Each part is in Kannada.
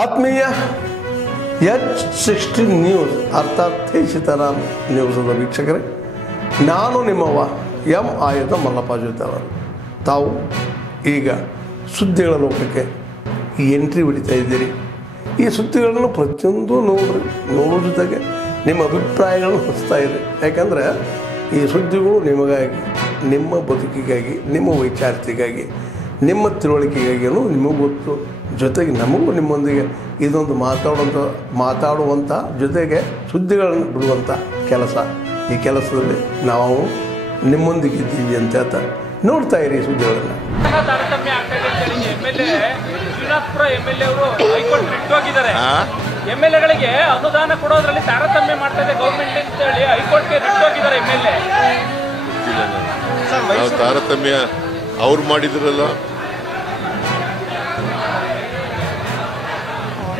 ಆತ್ಮೀಯ H16 ನ್ಯೂಸ್ ಅರ್ಥಾತ್ ತೇಜಿತರಾಮ್ ನ್ಯೂಸದ ವೀಕ್ಷಕರೇ, ನಾನು ನಿಮ್ಮವ ಎಂ ಆಯುಧ ಮಲ್ಲಪ್ಪ ಜೊತೆವರು. ತಾವು ಈಗ ಸುದ್ದಿಗಳ ಲೋಕಕ್ಕೆ ಎಂಟ್ರಿ ಹೊಡಿತಾ ಇದ್ದೀರಿ. ಈ ಸುದ್ದಿಗಳನ್ನು ಪ್ರತಿಯೊಂದು ನೋಡೋ ಜೊತೆಗೆ ನಿಮ್ಮ ಅಭಿಪ್ರಾಯಗಳನ್ನು ಹೊಸ್ತಾ ಇದೆ. ಯಾಕಂದರೆ ಈ ಸುದ್ದಿಗಳು ನಿಮಗಾಗಿ, ನಿಮ್ಮ ಬದುಕಿಗಾಗಿ, ನಿಮ್ಮ ವೈಚಾರಿಕೆಗಾಗಿ, ನಿಮ್ಮ ತಿಳುವಳಿಕೆಗಾಗಿಯೂ ನಿಮಗೂ ಗೊತ್ತು. ಜೊತೆಗೆ ನಮಗೂ ನಿಮ್ಮೊಂದಿಗೆ ಇದೊಂದು ಮಾತಾಡುವಂಥ ಜೊತೆಗೆ ಸುದ್ದಿಗಳನ್ನು ಬಿಡುವಂಥ ಕೆಲಸ. ಈ ಕೆಲಸದಲ್ಲಿ ನಾವು ನಿಮ್ಮೊಂದಿಗೆ ಇದ್ದೀವಿ ಅಂತ ಹೇಳ್ತಾ ನೋಡ್ತಾ ಇರಿ ಸುದ್ದಿಗಳನ್ನು. ತಾರತಮ್ಯ ಆಗ್ತಾ ಇದೆ. ಶ್ರೀನಾಥ್ಪುರ MLA ಅವರು ಹೈಕೋರ್ಟ್ ಬಿಟ್ಟೋಗಿದ್ದಾರೆ. MLAಗಳಿಗೆ ಅನುದಾನ ಕೊಡೋದ್ರಲ್ಲಿ ತಾರತಮ್ಯ ಮಾಡ್ತಾ ಇದೆ ಗೌರ್ಮೆಂಟ್ ಅಂತ ಹೇಳಿ ಹೈಕೋರ್ಟ್ಗೆ ಬಿಟ್ಟೋಗಿದ್ದಾರೆ MLA. ತಾರತಮ್ಯ ಅವ್ರು ಮಾಡಿದ್ರಲ್ಲ,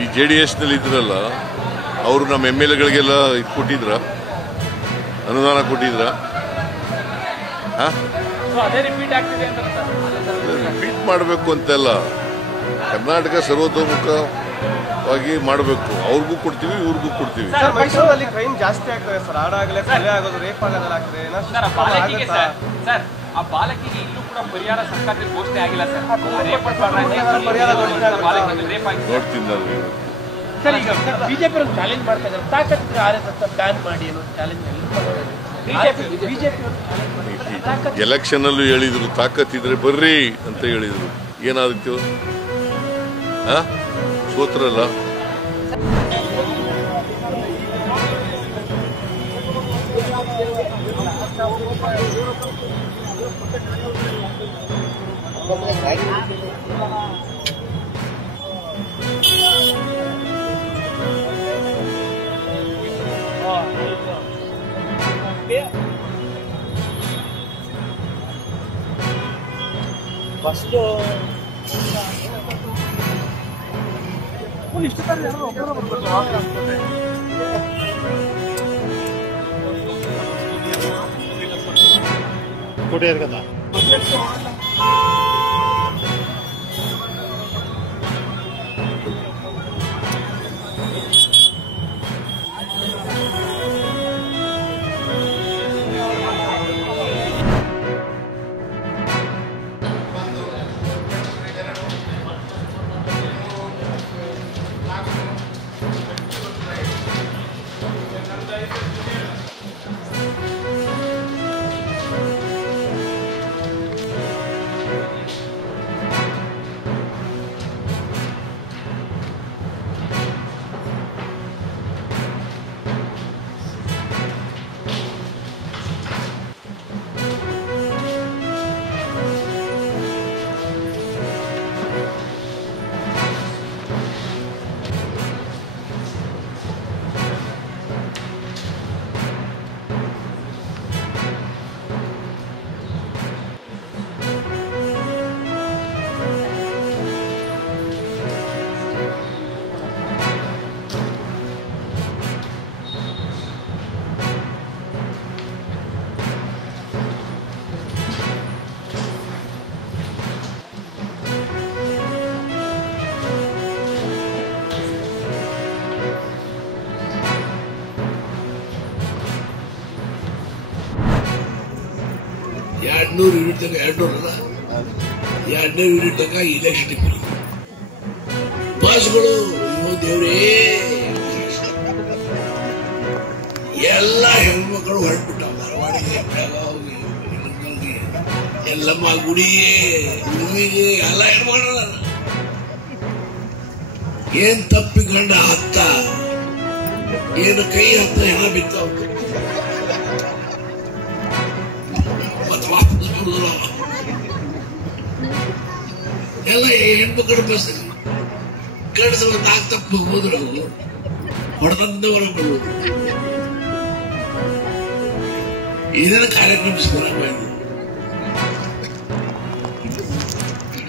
ಈ JDS ನಲ್ಲಿ ಇದ್ರಲ್ಲ, ಅವರು ನಮ್ಮ MLAಗಳಿಗೆಲ್ಲ ಇದು ಕೊಟ್ಟಿದ್ರ, ಅನುದಾನ ಕೊಟ್ಟಿದ್ರ? ಅದೇ ರಿಪೀಟ್ ಆಗ್ತಿದೆ ಅಂತ ರಿಪೀಟ್ ಮಾಡಬೇಕು ಅಂತೆಲ್ಲ. ಕರ್ನಾಟಕ ಸರ್ವತೋಮುಖವಾಗಿ ಮಾಡಬೇಕು. ಅವ್ರಿಗೂ ಕೊಡ್ತೀವಿ, ಇವ್ರಿಗೂ ಕೊಡ್ತೀವಿ. ಮೈಸೂರಲ್ಲಿ ಕ್ರೈಮ್ ಜಾಸ್ತಿ ಆಗ್ತದೆ ಸರ್. ಆಡಾಗಲೇ ಕೊಲೆ ಆಗೋದು, ರೇಪ್ ಆಗೋದೆಲ್ಲ ಆಗ್ತದೆ. ಆ ಬಾಲಕಿಗೆ ಇಲ್ಲೂ ಕೂಡ ಪರಿಹಾರ ಸರ್ಕಾರದಲ್ಲಿ ಘೋಷಣೆ ಆಗಿಲ್ಲ ಸರ್. ನೋಡ್ತೀನಿ ನಾನು. ಸರ್, ಈಗ ಬಿಜೆಪಿ ಅವರು ಚಾಲೆಂಜ್ ಮಾಡ್ತಾ ಇದ್ದಾರೆ, ತಾಕತ್ತಿದ್ರೆ RSS ಬ್ಯಾನ್ ಮಾಡಿ ಅನ್ನೋ ಚಾಲೆಂಜ್. ಎಲೆಕ್ಷನ್ ಅಲ್ಲೂ ಹೇಳಿದ್ರು, ತಾಕತ್ತಿದ್ರೆ ಬರ್ರಿ ಅಂತ ಹೇಳಿದ್ರು. ಏನಾದಿತ್ತು? ಸೋತ್ರಲ್ಲ. ಫಸ್ಟ್ ಇಷ್ಟು ಕೊಟ್ಟಿದ್ದಾರೆ కదా. ಯೂನಿಟ್ ತನಕ 200 ಯೂನಿಟ್ ತನಕ ಇಲೆಕ್ಷನ್ ಬಸ್ಗಳು. ದೇವ್ರೇ, ಎಲ್ಲ ಹೆಣ್ಮಕ್ಳು ಹೊರಟ್ಬಿಟ್ಟಾವ. ಧಾರವಾಡಿಗೆ, ಬೆಳಗಾವಿಗೆ, ಬೆಳಗಾವಿಗೆ, ಎಲ್ಲಮ್ಮ ಗುಡಿಗೆ, ಉಡುವಿಗೆ ಎಲ್ಲ ಹೆಣ್ಮಕ್ಳು. ಏನ್ ತಪ್ಪಿಕೊಂಡ ಹತ್ತ, ಏನು ಕೈ ಹತ್ತ ಹೆಣ ಬಿತ್ತಾವ. ಎಲ್ಲ ಹೆಣ್ಮಕ್ಳು ಬಸ್ ಗಂಡಸರು 4 ತಪ್ಪು ಹೋದ್ರು ಹೊಡೆದಂತೆ ಹೊರಬಿಡುವುದು. ಇದನ್ನ ಕಾರ್ಯಕ್ರಮ ಮಾಡಿದ್ರು.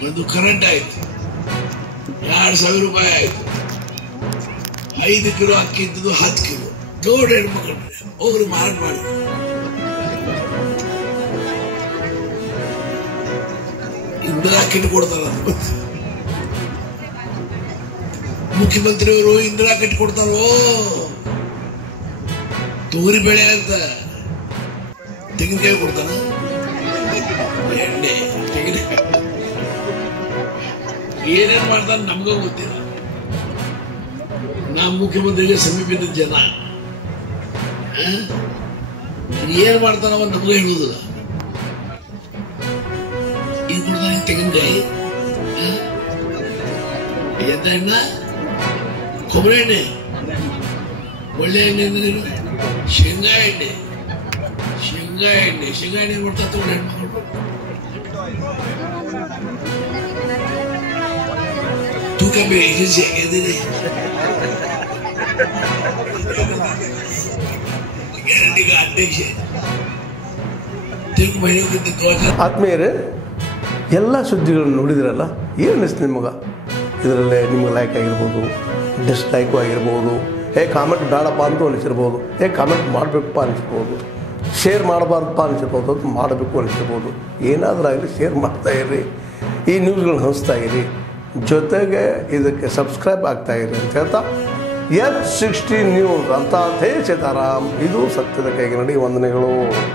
ಒಂದು ಕರೆಂಟ್ ಆಯ್ತು, 2,000 ರೂಪಾಯಿ ಆಯ್ತು. 5 ಕಿಲೋ ಅಕ್ಕಿ ಇದ್ದದ್ದು 10 ಕಿಲೋ. ದೊಡ್ಡ ಹೆಣ್ಮಕ್ಳು ಹೋಗ್ರಿ ಮಾರಾಟ ಮಾಡಿ. ಇಂದಿರಾ ಕಿಟ್ ಕೊಡ್ತಾರ. ಮುಖ್ಯಮಂತ್ರಿಯವರು ಇಂದಿರಾ ಕಟ್ಟಿಕೊಡ್ತಾರೋ ತೊಗರಿ ಬೆಳೆ ಅಂತ ತೆಂಗಿನಕಾಯಿ ಕೊಡ್ತಾರ ಎಣ್ಣೆ ತೆಂಗಿನಕಾಯಿ ಏನೇನ್ ಮಾಡ್ತಾರ ನಮ್ಗೂ ಗೊತ್ತಿಲ್ಲ. ನಮ್ಮ ಮುಖ್ಯಮಂತ್ರಿಗೆ ಸಮೀಪದ ಜನ ಏನ್ ಮಾಡ್ತಾನವ ನಮಗೂ ಹೇಳುವುದಿಲ್ಲ. ಈಗ ಕೊಡ್ತಾನೆ ತೆಂಗಿನಕಾಯಿ, ಎಂತ ಎಣ್ಣ, ಕೊಬ್ಬರಿ ಎಣ್ಣೆ, ಒಳ್ಳೆ ಎಣ್ಣೆ ಅಂದ್ರೆ ಶೇಂಗಾ ಎಣ್ಣೆ. ಶೇಂಗಾ ಎಣ್ಣೆ ಕೊಡ್ತಾ ತಗೊಂಡು ಹೆಣ್ಮಕ್ಳು ತೂಕ ಏಜೆನ್ಸಿ ಆಗಿದ್ದೀನಿ. ಗ್ಯಾರಂಟಿಗ ಅಧ್ಯಕ್ಷ ಆತ್ಮೀಯರೇ, ಎಲ್ಲ ಸುದ್ದಿಗಳನ್ನು ನೋಡಿದ್ರಲ್ಲ, ಏನು ಅನಿಸ್ತು ನಿಮಗೆ? ಇದರಲ್ಲೇ ನಿಮ್ಗೆ ಲೈಕ್ ಆಗಿರ್ಬೋದು, ಡಿಸ್ಲೈಕು ಆಗಿರ್ಬೋದು, ಕಾಮೆಂಟ್ ಬೇಡಪ್ಪ ಅಂತೂ ಅನಿಸಿರ್ಬೋದು, ಕಾಮೆಂಟ್ ಮಾಡಬೇಕಪ್ಪ ಅನಿಸ್ಬೋದು, ಶೇರ್ ಮಾಡಬಾರ್ದಪ್ಪ ಅನಿಸಿರ್ಬೋದು, ಅದು ಮಾಡಬೇಕು ಅನಿಸಿರ್ಬೋದು. ಏನಾದರೂ ಆಗಲಿ ಶೇರ್ ಮಾಡ್ತಾಯಿರಿ, ಈ ನ್ಯೂಸ್ಗಳನ್ನ ಹಂಚ್ತಾ ಇರಿ, ಜೊತೆಗೆ ಇದಕ್ಕೆ ಸಬ್ಸ್ಕ್ರೈಬ್ ಆಗ್ತಾಯಿರಿ ಅಂತ ಹೇಳ್ತಾ H16 ನ್ಯೂಸ್ ಅರ್ಥಾತ್ ಹೇ ಸೀತಾರಾಮ್, ಇದು ಸತ್ಯದ ಕೈಗೆ ನಡಿ. ವಂದನೆಗಳು.